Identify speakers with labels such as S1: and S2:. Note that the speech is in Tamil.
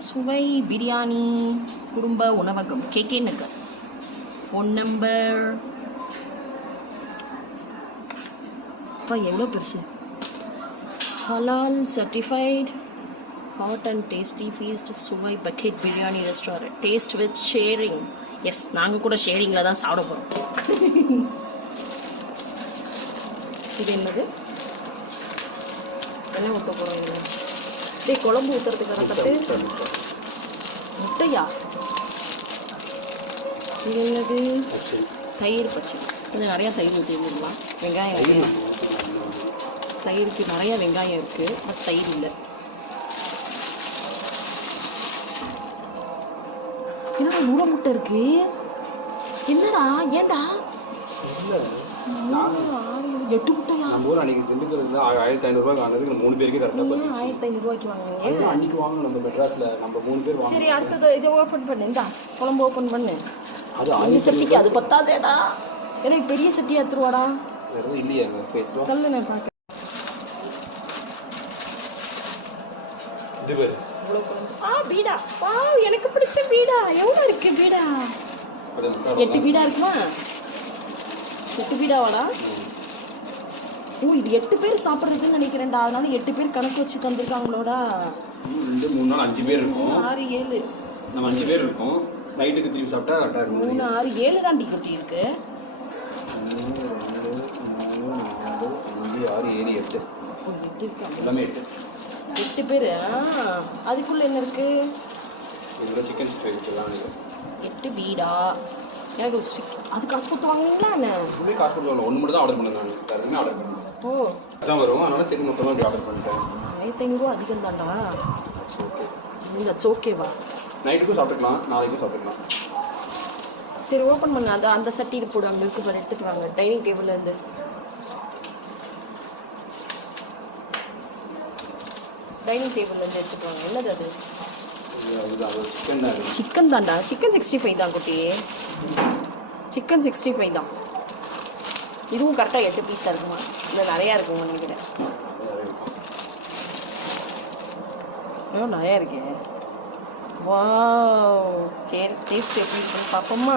S1: சுவை பிரியாணி குடும்ப உணவகம் கேகே நகர் ஃபோன் நம்பர் அப்பா எவ்வளோ பெருசு? ஹலால் certified hot and tasty feast சுவை bucket biryani restaurant taste with sharing yes நாங்கள் கூட ஷேரிங்கில் தான் சாப்பிட போகிறோம் இது என்னது? என்ன ஊற்ற போகிறோம் இதில்? டேய் குழம்பு ஊற்றுறதுக்கான தட்டு முட்டையா? இது என்னது? தயிர் பச்சை. கொஞ்சம் நிறையா தயிர் ஊற்றிடலாம் வெங்காயம் நிறைய தயிருக்கு நிறைய வெங்காயம் இருக்குது பட் தயிர் இல்லை. என்னடா முட்டை இருக்கு? என்னடா ஆறு, ஏழு, எட்டு முட்டையா
S2: நம்ம ஊர் அன்னைக்கு திண்டுக்கல் இருந்து ஆயிரத்தி ஐநூறுரூவா வாங்கினதுக்கு நம்ம மூணு பேருக்கு கரெக்டாக பார்த்துச்சு
S1: ஆயிரத்தி ஐநூறுரூவாய்க்கு வாங்குவீங்க
S2: அன்னைக்கு வாங்கணும் நம்ம மெட்ராஸில். நம்ம மூணு பேர்
S1: சரி அடுத்தது இதை ஓப்பன் பண்ணு. இந்தா குழம்பு ஓப்பன் பண்ணு.
S2: அது
S1: அஞ்சு சட்டிக்கு அது பத்தாதேடா. எனக்கு பெரிய சட்டியா எடுத்துருவாடா?
S2: இல்லையா.
S1: தள்ளு நான் பார்க்க
S2: இது பேர்
S1: ஆ பீடா. வா எனக்கு பிடிச்ச பீடா. எவ்வளோ இருக்கு பீடா? எட்டு பீடா இருக்குமா? எட்டு பீடாவாடா? ஓ இது எட்டு பேர் சாப்பிட்றதுன்னு நினைக்கிறேன்டா. அதனால எட்டு பேர் கணக்கு வச்சு தந்திருக்காங்களோடா.
S2: ரெண்டு மூணு நாள் அஞ்சு பேர் இருக்கும்.
S1: ஆறு ஏழு.
S2: நம்ம அஞ்சு பேர் இருக்கோம். நைட்டுக்கு திரும்பி சாப்பிட்டா கரெக்டாக இருக்கும்.
S1: மூணு ஆறு ஏழு தாண்டி குட்டி இருக்கு.
S2: அஞ்சு ஆறு ஏழு எட்டு
S1: எட்டு
S2: எல்லாமே எட்டு.
S1: எட்டு பேர் அதுக்குள்ள என்ன இருக்கு?
S2: இதில் சிக்கன் சிக்ஸ்டி வச்சுக்கலாம் நீங்கள்
S1: எட்டு பீடா. எனக்கு அது காசு கொடுத்து வாங்குவீங்களா என்ன?
S2: இப்படியே காசு கொடுத்து ஒன்று மட்டும் தான் ஆர்டர் வேறு எதுவுமே ஆர்டர் பண்ணேன்
S1: ஓ.
S2: தான் வரும். அதனால சரி மொத்தமாக இப்படி ஆர்டர் பண்ணிட்டேன்.
S1: ஆயிரத்தி ஐநூறுரூவா அதிகம் தான்டா
S2: ஓகே
S1: இந்த ஓகேவா
S2: நைட்டுக்கும் சாப்பிட்டுக்கலாம். நாளைக்கும் சாப்பிட்டுக்கலாம்.
S1: சரி ஓப்பன் பண்ணு அந்த அந்த சட்டியில் போடு. அங்கே இருக்கு பாரு எடுத்துட்டு வாங்க. டைனிங் டேபிள்ல இருந்து. டைனிங் டேபிள்ல இருந்து எடுத்துட்டு வாங்க. என்னது அது?
S2: அது
S1: சிக்கன் தான்டா. சிக்கன் சிக்ஸ்டி ஃபைவ் தான் குட்டி. சிக்கன் சிக்ஸ்டி ஃபைவ் தான். இதுவும் கரெக்டாக எட்டு பீஸாக இருக்குமா இல்லை நிறையா இருக்குங்க நினைக்கிறேன். ஐயோ நிறையா இருக்கே. வாவ் சரி டேஸ்ட் எப்படி இருக்குன்னு பார்ப்போமா?